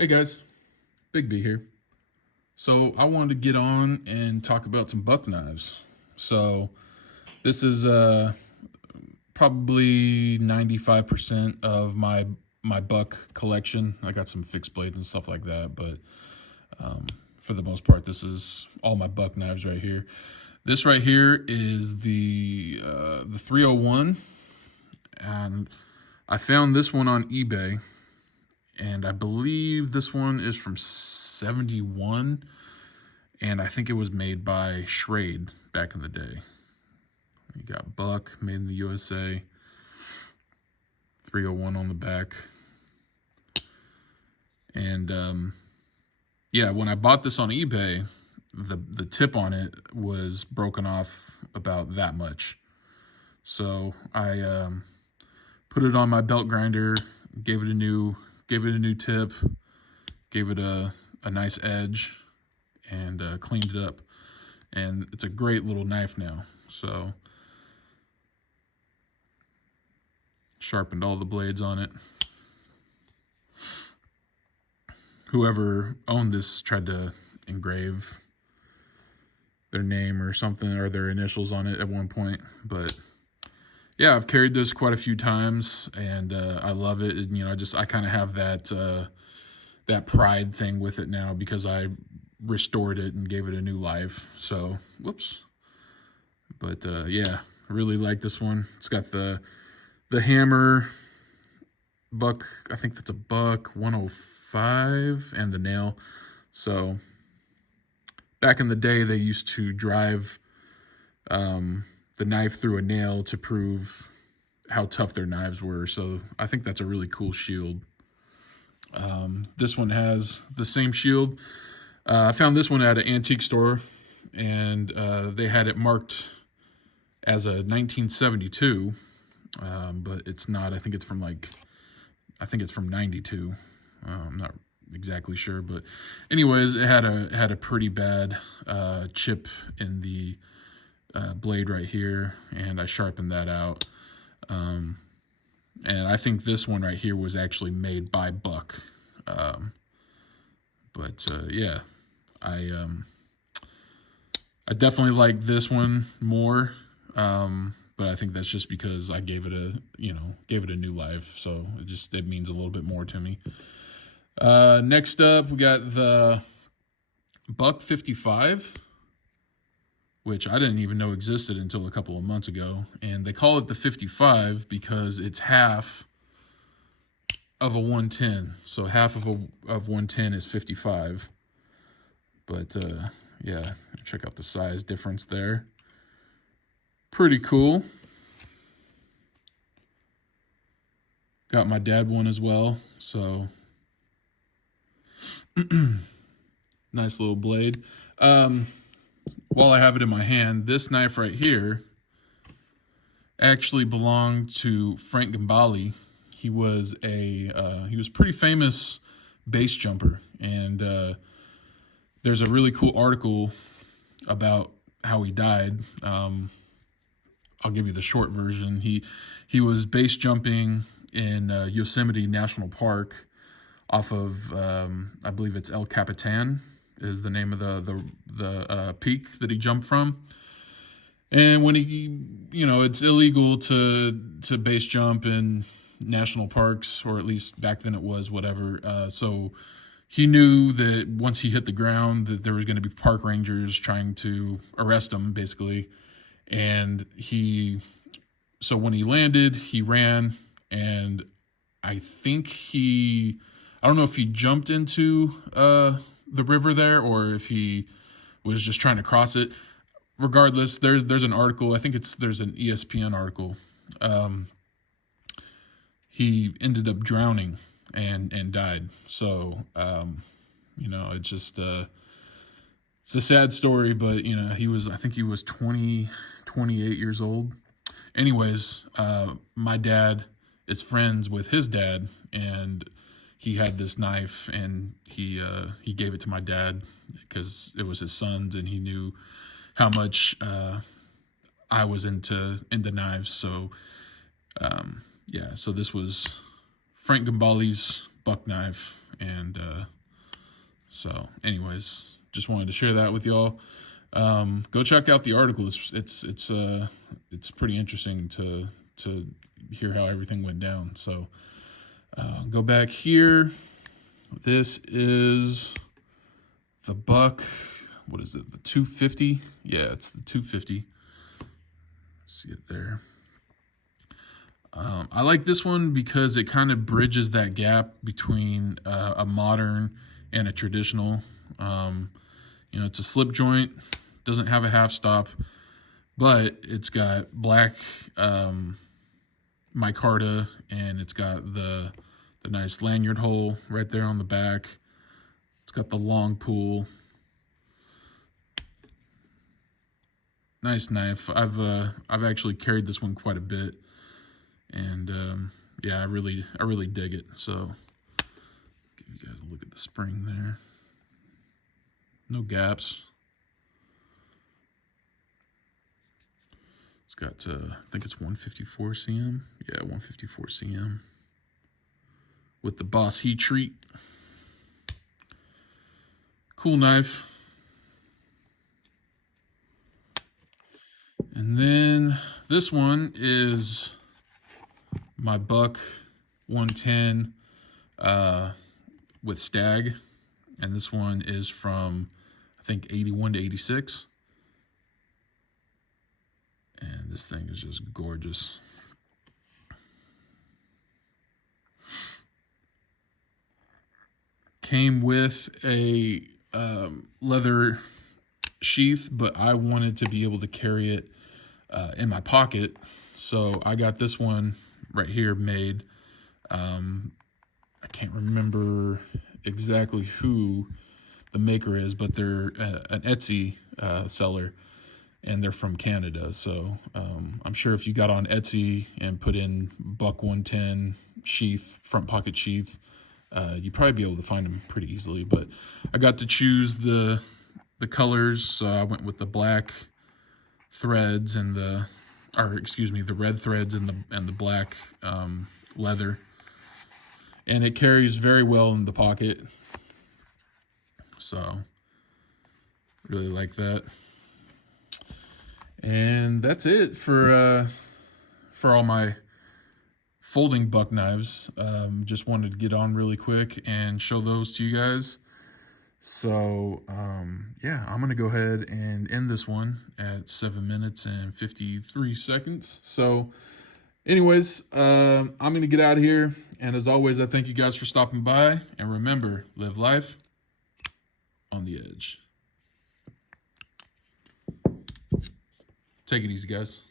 Hey guys, Big B here. So I wanted to get on and talk about some buck knives. So this is probably 95% of my buck collection. I got some fixed blades and stuff like that, but for the most part, this is all my buck knives right here. This right here is the 301, and I found this one on eBay, and I believe this one is from 71, and I think it was made by Schrade back in the day. You got Buck, made in the USA, 301 on the back. And yeah, when I bought this on eBay, the tip on it was broken off about that much. So I put it on my belt grinder, gave it a new tip, gave it a nice edge, and cleaned it up. And it's a great little knife now. So sharpened all the blades on it. Whoever owned this tried to engrave their name or something, or their initials on it at one point, but yeah, I've carried this quite a few times, and I love it. And, I kind of have that pride thing with it now because I restored it and gave it a new life. So, whoops. But yeah, I really like this one. It's got the hammer, buck. I think that's a buck 105, and the nail. So back in the day, they used to drive the knife through a nail to prove how tough their knives were. So I think that's a really cool shield. This one has the same shield. I found this one at an antique store, and they had it marked as a 1972, but it's not. I think it's from 92. I'm not exactly sure, but anyways, it had a pretty bad chip in the blade right here, and I sharpened that out. And I think this one right here was actually made by Buck. But yeah, I definitely like this one more. But I think that's just because I gave it a new life, so it means a little bit more to me. Next up, we got the Buck 55, which I didn't even know existed until a couple of months ago. And they call it the 55 because it's half of a 110. So half of 110 is 55. But yeah, check out the size difference there. Pretty cool. Got my dad one as well. So nice little blade. While I have it in my hand, this knife right here actually belonged to Frank Gambale. He was a pretty famous base jumper, and there's a really cool article about how he died. I'll give you the short version. He was base jumping in Yosemite National Park off of I believe it's El Capitan is the name of the peak that he jumped from. And when it's illegal to base jump in national parks, or at least back then it was, whatever. So he knew that once he hit the ground that there was going to be park rangers trying to arrest him, basically. And so when he landed, he ran, and I don't know if he jumped into the river there or if he was just trying to cross it. Regardless, there's an article. I think there's an ESPN article. He ended up drowning and died. So it's just it's a sad story, but I think he was 28 years old. Anyways, my dad is friends with his dad, and he had this knife, and he gave it to my dad because it was his son's, and he knew how much I was into knives. So yeah, so this was Frank Gambale's buck knife, And so anyways, just wanted to share that with y'all. Go check out the article. It's pretty interesting to hear how everything went down. So go back here. This is the buck. What is it? The 250? Yeah, it's the 250. See it there. I like this one because it kind of bridges that gap between a modern and a traditional. It's a slip joint, doesn't have a half stop, but it's got black micarta, and it's got the nice lanyard hole right there on the back. It's got the long pull. Nice knife. I've actually carried this one quite a bit, and yeah, I really dig it. So give you guys a look at the spring there. No gaps. It's got I think it's 154 cm. Yeah, 154 cm with the Boss heat treat. Cool knife. And then this one is my Buck 110 with Stag. And this one is from, I think, 81 to 86. And this thing is just gorgeous. Came with a leather sheath, but I wanted to be able to carry it in my pocket. So I got this one right here made. I can't remember exactly who the maker is, but they're an Etsy seller, and they're from Canada. So I'm sure if you got on Etsy and put in Buck 110 sheath, front pocket sheath, you'd probably be able to find them pretty easily. But I got to choose the colors, so I went with the black threads and the red threads and the black leather, and it carries very well in the pocket. So really like that. And that's it for all my folding buck knives. Just wanted to get on really quick and show those to you guys. So yeah, I'm gonna go ahead and end this one at 7 minutes and 53 seconds. So anyways, I'm gonna get out of here, and as always, I thank you guys for stopping by, and remember, live life on the edge. Take it easy, guys.